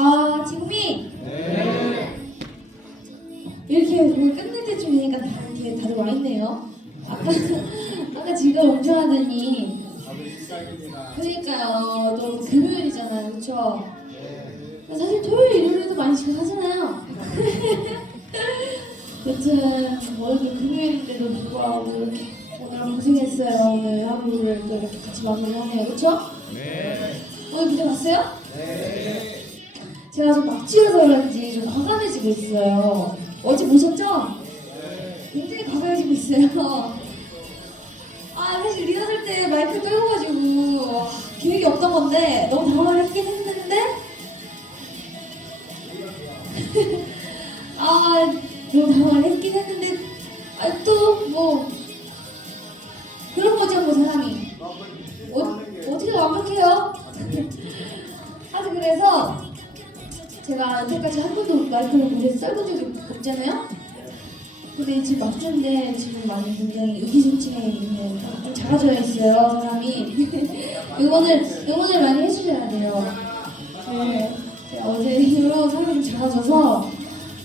아, 지금이 이렇게 거의 끝날 때쯤 되니까 다 이렇게 다들 와 있네요. 아까 아까 지금 엄청 하더니 그러니까요. 또 금요일이잖아요, 그렇죠? 사실 토요일, 일요일에도 많이 지금 하잖아요. 여튼 뭐 이렇게 금요일인데도 불구하고 이렇게 오늘 고생했어요. 오늘 하루를 또 이렇게 같이 마무리하네요, 그렇죠? 오늘 기대 봤어요? 제가 좀 막지어서 그런지 좀 과감해지고 있어요. 어제 보셨죠? 굉장히 과감해지고 있어요. 아 사실 리허설 때 마이크 끌고 가지고 와, 계획이 없던 건데 너무 당황을 했긴 했는데 아 너무 당황을 했긴 했는데 아, 또 뭐 그런 거죠 뭐 사람이 어, 어떻게 완벽해요? 아무튼 그래서 제가 여태까지 한 번도 마이크를 무대에서 썰본 적이 없잖아요? 근데 지금 막주인데 지금 많이 굉장히 의기소침해 있는 좀 작아져 있어요 사람이 응원을 응원을 많이 해주셔야 돼요 네 제가 어제 이후로 사람이 좀 작아져서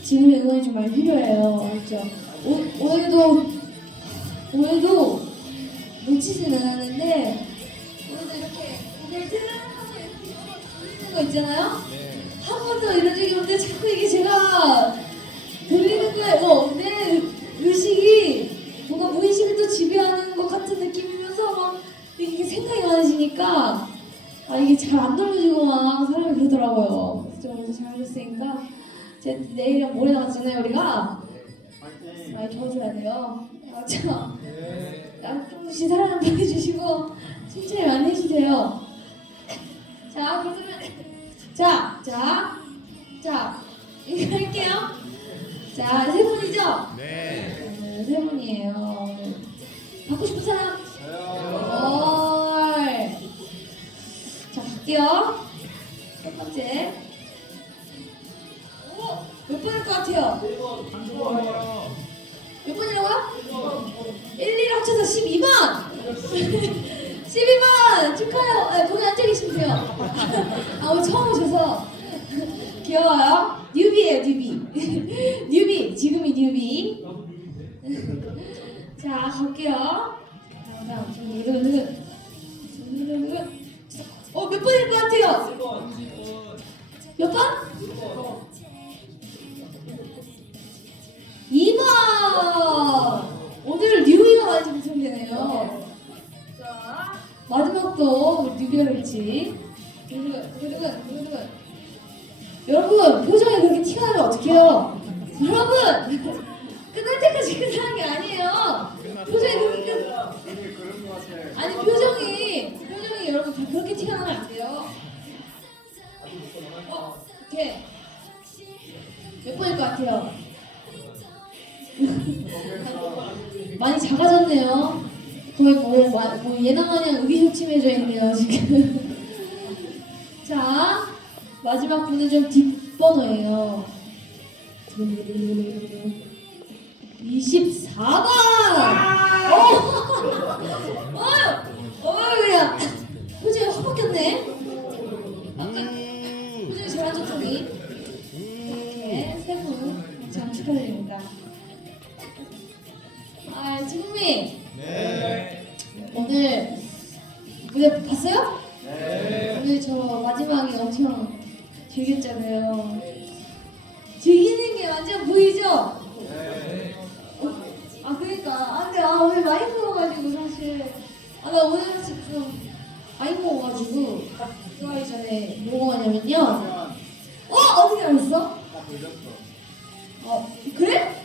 지금 응원이 좀 많이 필요해요 알죠? 오, 오늘도 오늘도 놓치지는 않았는데 오늘도 이렇게 고개를 틀랑 하고 이렇게 돌리는 거 있잖아요? 한 번도 이런 적이 없는데 자꾸 이게 제가 들리는 거예요. 어, 내 의식이 뭔가 무의식을 또 지배하는 것 같은 느낌이면서 막 이게 생각이 많아지니까 아 이게 잘 안 돌려지고 막 사람이 그러더라고요. 좀 오늘 잘못했으니까 제 내일이랑 모레 나왔잖아요 우리가 많이 도와줘야 돼요. 맞죠? 조금씩 사랑 보내주시고 칭찬 많이 해주세요. 자 그러면 자, 자, 자, 이거 할게요. 자, 세 분이죠? 네. 세 분이에요. 받고 싶은 사람? 헐. 자, 갈게요. 첫 번째. 오, 몇 번일 것 같아요? 몇 번이라고요? 1, 2 합쳐서 12번! 12번! 축하해요. 네, 거기 앉아 계시면 돼요. 아, 오늘 처음 오셔서 귀여워요. 뉴비예요, 뉴비. 뉴비, 지금이 뉴비. 자, 갈게요. 자, 다음, 누구, 누구. 어, 몇 번일 것 같아요? 몇 번? 2번! 오늘 뉴비가 많이 당첨되네요. 자, 마지막도 뉴비가 누구, 누구, 누구, 누구. 여러분, 표정이 그렇게 티가 나면 어떡해요? 여러분! 끝날 때까지 끝나는 게 아니에요. 표정이 그렇게 끝. 아니, 표정이, 표정이 여러분 다 그렇게 티가 나면 안 돼요. 어, 오케이. 몇 번일 것 같아요? 많이 작아졌네요. 거의 뭐, 마- 뭐 예나 마냥 의기소침해져 있네요 지금. 자 마지막 분은 좀 뒷번호예요. 24번. 어, 아나 오늘 사실 좀 많이 먹어가지고 들어가기 전에 뭐 먹었냐면요. 어 어떻게 알았어? 어 그래?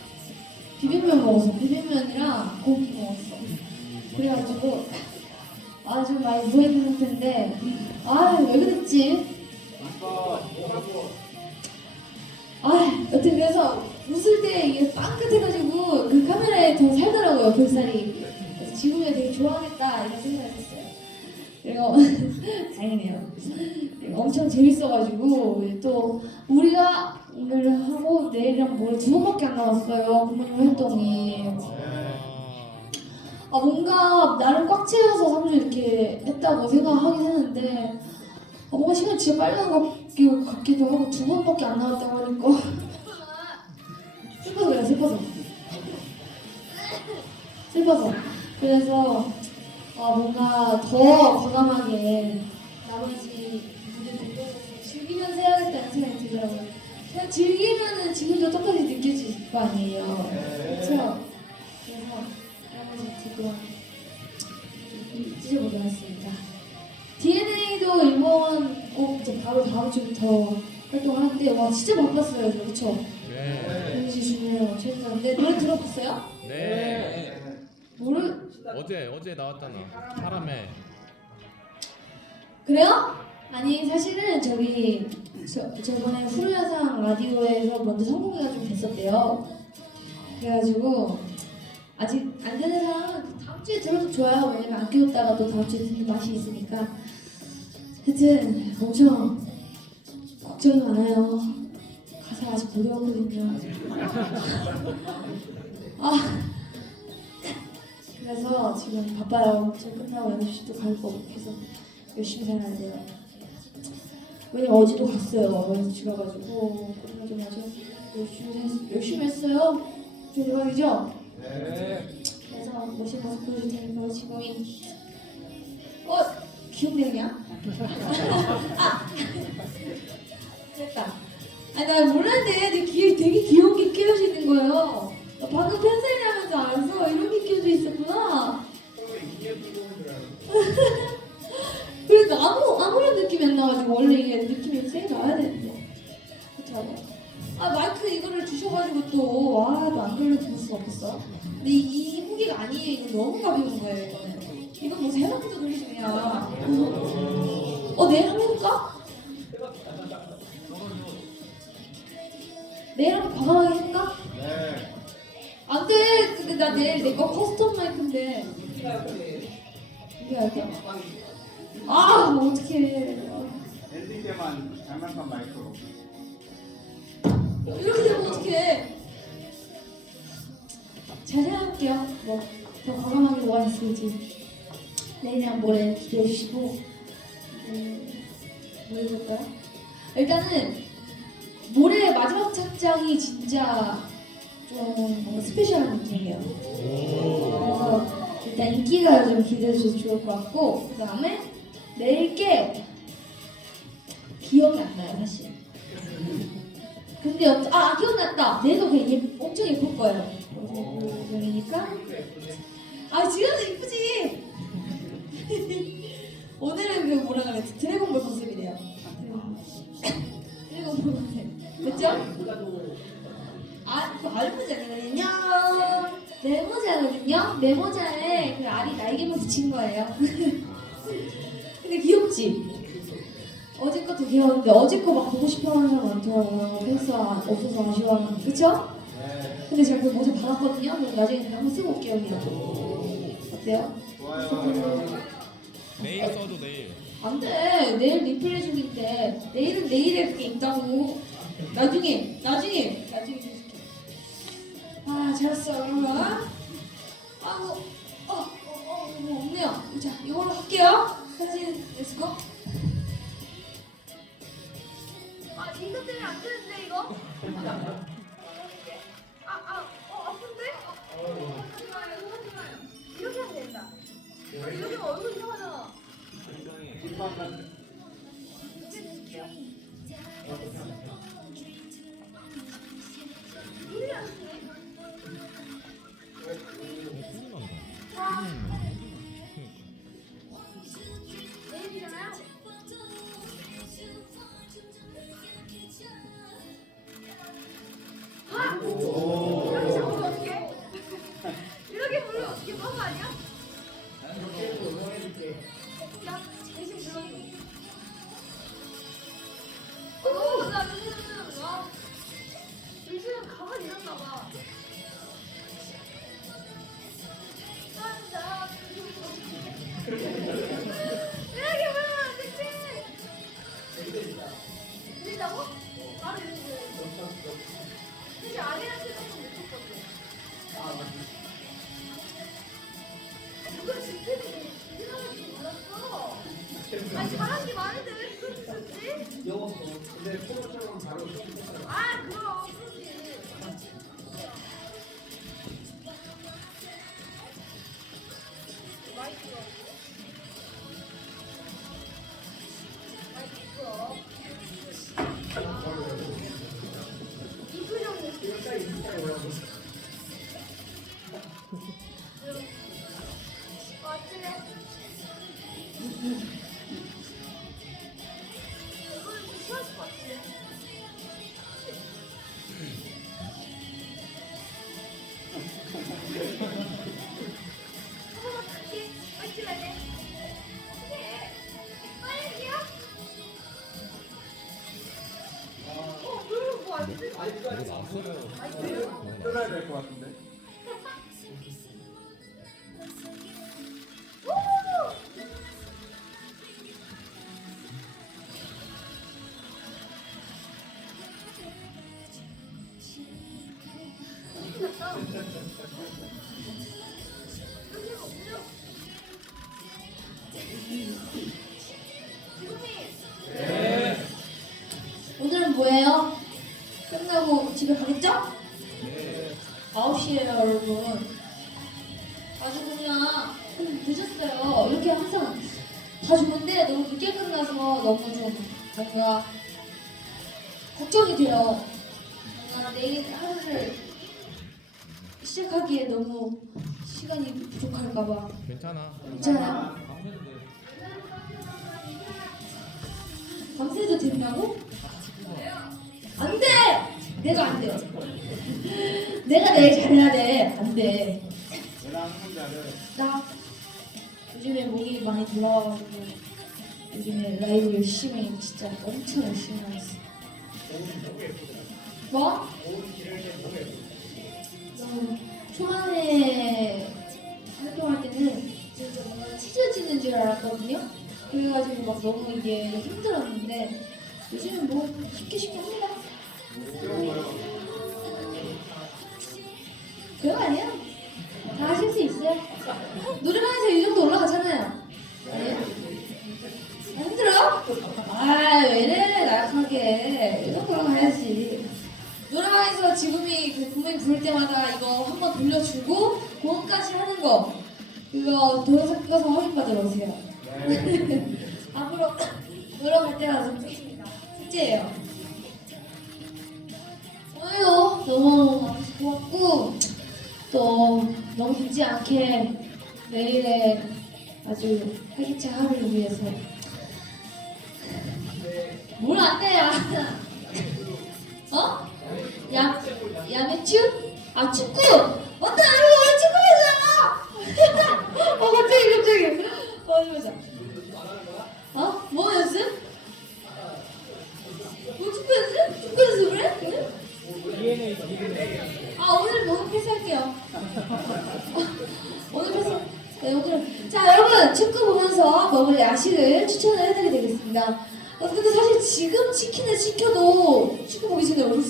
비빔면 먹었어. 비빔면이랑 고기 먹었어. 그래가지고 아주 많이 무해진 상태인데 아 왜 그랬지? 아 여튼 그래서 웃을 때 이게 빵긋해가지고 그 카메라에 더 살더라고요 볼살이. 지금에 되게 좋아하겠다 이런 생각을 했어요. 그리고 다행이네요. 엄청 재밌어가지고 또 우리가 오늘 하고 내일이랑 모레 두 번밖에 안 남았어요 부모님 활동이. 아 뭔가 나를 꽉 채워서 3주 이렇게 했다고 생각하긴 했는데 뭔가 시간 진짜 빨리 간것 같기도, 같기도 하고 두 번밖에 안 나왔다고 하니까 슬퍼서 그래 슬퍼서 슬퍼서 그래서 아 뭔가 더 과감하게 나머지 무대들도 즐기면서 해야겠다는 생각이 들더라고요 그냥 즐기면은 지금도 똑같이 느껴질 거 아니에요 그렇죠? 그래서 나머지 지금 찢어보도록 하겠습니다 DNA도 일본 꼭 이제 바로 다음 주부터 활동하는데 와 진짜 바빴어요 저 그쵸? 네. 은지 주네요 최근에 근데 노래 들어봤어요? 네. 노래 어제 어제 나왔잖아. 사람의. 그래요? 아니 사실은 저기 저, 저번에 후루야상 라디오에서 먼저 성공회가 좀 됐었대요. 그래가지고 아직 안 되는 사람은 다음 주에 들어도 좋아요. 왜냐면 안 끼웠다가 또 다음 주에 듣는 맛이 있으니까. 하여튼 엄청 걱정이 많아요. 가사 아직 못 외웠거든요. 아 그래서 지금 바빠요. 저 끝나고 6시도 갈 거고 계속 열심히 살아야 돼요. 왜냐면 어제도 갔어요. 어제 가가지고. 끝나자마자 열심히, 했, 열심히 했어요. 저 대박이죠? 그래서 멋진 모습 보여줄 테니까 지금이 어? 기억되냐? 아! 됐다. 아니 나 몰랐는데 내 귀에 되게 귀여운 게 있는 거예요. 나 방금 팬사인 하면서 알았어 이런 게 있었구나. 그래도 아무, 아무런 느낌이 안 나가지고 원래 이게 느낌이 세게 나야 되는데. 그렇더라고요 아 마이크 이거를 주셔가지고 또와또안 돌려줄 수 없었어. 근데 이, 이 무게가 아니에요. 이거 너무 가벼운 거예요 이거는. 이건 뭐 세바퀴도 돌리지 그냥. 어 내일 한번 해볼까? 내일 한번 과감하게 해볼까? 안돼 근데 나 내일 내거 커스텀 마이크인데 이게 알게? 아 어떡해 엔딩 때만 장난감 마이크로. 이렇게 되면 어떡해 잘 생각할게요 뭐더 과감하게 뭐가 있을지 내일이랑 모레 기대해 주시고 음, 뭐 해볼까요? 일단은 모레 마지막 착장이 진짜 좀 뭔가 스페셜한 느낌이에요 그래서 일단 인기가 좀 기대해 주셔서 좋을 것 같고 그 다음에 내일 게 기억이 안 나요 사실 근데 여, 아 기억났다. 내도 그냥 예, 엄청 예쁠 거예요. 예정이니까. 아 지금은 이쁘지. 오늘은 그 뭐라 그랬지? 드래곤볼 컨셉이래요. 드래곤볼 컨셉. 그죠? 아, 그 알모자거든요. 네모자거든요. 네모자에 그 알이 날개만 붙인 거예요. 근데 귀엽지? 어제 것도 귀여운데 어제 거 막 보고 싶어하는 사람 많더라고요. 펜스가 없어서 아쉬워하는 그쵸? 근데 제가 그 모자 받았거든요. 그럼 나중에 제가 한번 쓰고 올게요 그냥. 어때요? 좋아요. 내일 써도 내일. 안 돼. 내일 리플레이 중인데 내일은 내일에 그게 있다고. 나중에 나중에 나중에. 아 잘했어 그러면. 아고 어, 어, 어, 뭐 없네요. 자 이걸로 할게요. 사진 렛츠고. 아 이거 때문에 안 되는데 이거? 아, 아, 어, 아픈데? 어, 하지 마요, 이거 하지 마요. 이렇게 하면 된다. 아, 이렇게 하면 얼굴 이상하잖아. 아니 잘한 게 많은데 왜 그렇게 좋지? 영어 근데 코로처럼 바로 아 그럼. 걱정이 돼요. 뭔가 내일 하루를 시작하기에 너무 시간이 부족할까봐. 괜찮아. 괜찮아요? 밤새도 된다고? 안 돼! 내가 안 돼요. 내가 내일 잘해야 돼. 안 돼. 얘랑 하는 자를 나 요즘에 목이 많이 돌아와가지고 요즘에 라이브 열심히 진짜 엄청 열심히 하고 있어. 뭐? 음, 초반에 활동할 때는 진짜 뭔가 찢어지는 줄 알았거든요. 그래가지고 막 너무 이게 힘들었는데 요즘은 뭐 쉽게 쉽게 합니다. 별거 아니에 부를 때마다 이거 한 번 돌려주고, 그거까지 하는 거. 그거 동영상 찍어서 확인받으러 오세요. 앞으로 갈 때마다 좀 찍습니다. 숙제예요. 오늘도 너무 고맙고, 또 너무 늦지 않게 내일의 아주 활기찬 하루를 위해서 뭘 안 돼요? 어? 야, 야매추? 아 축구! 맞다! 이거 오늘 축구잖아! 어 갑자기 갑자기 어 이러자 어? 뭐 연습? 뭐 축구 연습? 축구 연습을 해? 오늘? 아 오늘 너무 패스할게요 오늘 패스 네 오늘 자 여러분 축구 보면서 먹을 야식을 추천을 해드리게 되겠습니다 어, 근데 사실 지금 치킨을 시켜도 축구 보기 전에 올, 수-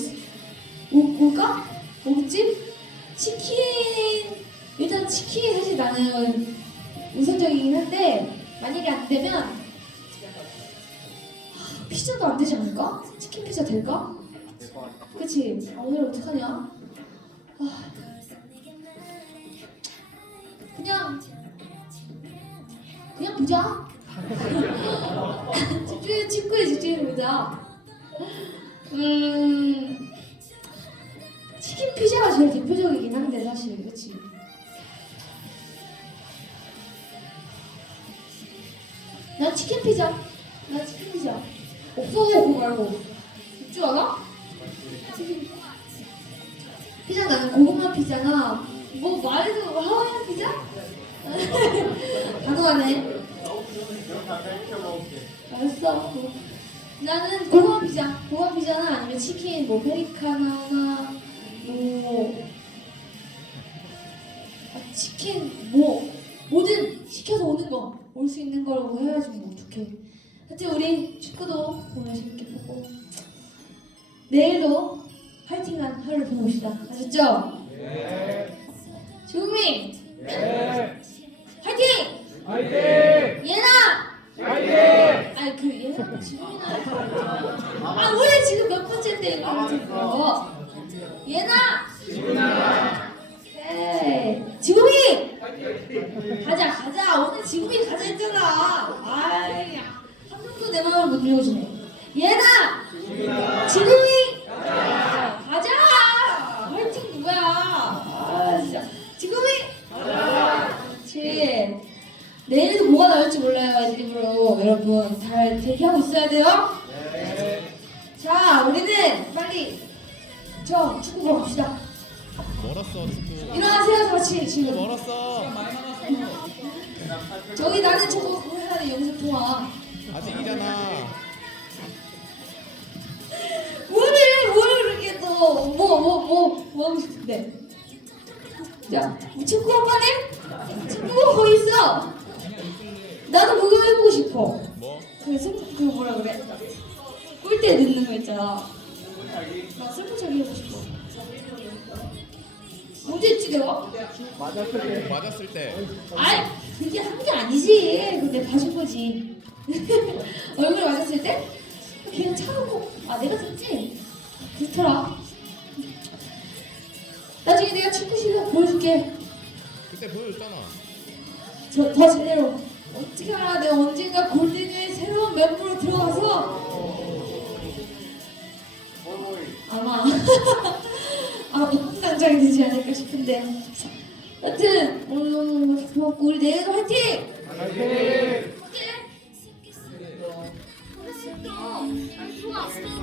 치킨이 사실 나는 우선적이긴 한데 만약에 안 되면 하, 피자도 안 되지 않을까? 치킨 피자 될까? 그치? 아, 오늘 어떡하냐? 아, 그냥 그냥 보자. 집중해 축구에 집중해 보자. 음 치킨 피자가 제일 대표적이긴 한데 사실 그치? 난 치킨 피자. 난 치킨 피자. 없어 그거 말고. 있지 않아? 피자 나는 고구마 피자나 뭐 말해도 하와이안 피자? 단호하네. 알았어 나는 고구마 피자 고구마 피자나 아니면 치킨 뭐 페리카나나 뭐 아, 치킨 뭐 뭐든 시켜서 오는 거 올 수 있는 거라고 해야지 뭐 어떡해 하여튼 우리 축구도 오늘 재밌게 보고 내일도 파이팅한 하루를 보내봅시다 아셨죠? 네. 지국민 네. 파이팅! 화이팅! 예나! 화이팅! 아니 그 예나 지금이나 아 우리 지금 몇 번째인데 이거 어 예나 오케이 지금이 가자 가자. 오늘 지금이 가자 했잖아. 아이 한 명도 내 마음을 못 읽어주네. 예나! 지금이 가자! 화이팅 누구야? 아 진짜. 지금이 그렇지. 내일도 뭐가 나올지 몰라요 애드립으로. 여러분 잘 대기하고 있어야 돼요? 자 우리는 빨리 저 축구 보러 갑시다 멀었어 축구 일어나세요 다 같이 지금. 멀었어. 저기 나는 저거 그거 해야 돼 영상 통화 아직이잖아 뭐를 뭘 그렇게 또 뭐 뭐뭐뭐 싶은데 자 축구 오빠네 축구가 거기 있어? 나도 그거 해보고 싶어. 뭐? 그 슬프 그 뭐라 그래? 꿀대 넣는 거 있잖아. 나 슬프차기 해보고 싶어 언제 내가? 맞았을 때 맞았을 때. 아이 그게 한 게 아니지. 근데 봐준 거지. 얼굴 맞았을 때? 그냥 차고. 아 내가 샀지. 그렇더라. 나중에 내가 축구 실력 보여줄게. 그때 보여줬잖아. 저, 더 제대로. 어떻게 알아? 내가 언젠가 골든의 새로운 멤버로 들어가서. 볼보이 아마 아마 복분당장이 되지 않을까 싶은데 하여튼 오늘 너무 고맙고 우리 내일도 화이팅! 화이팅!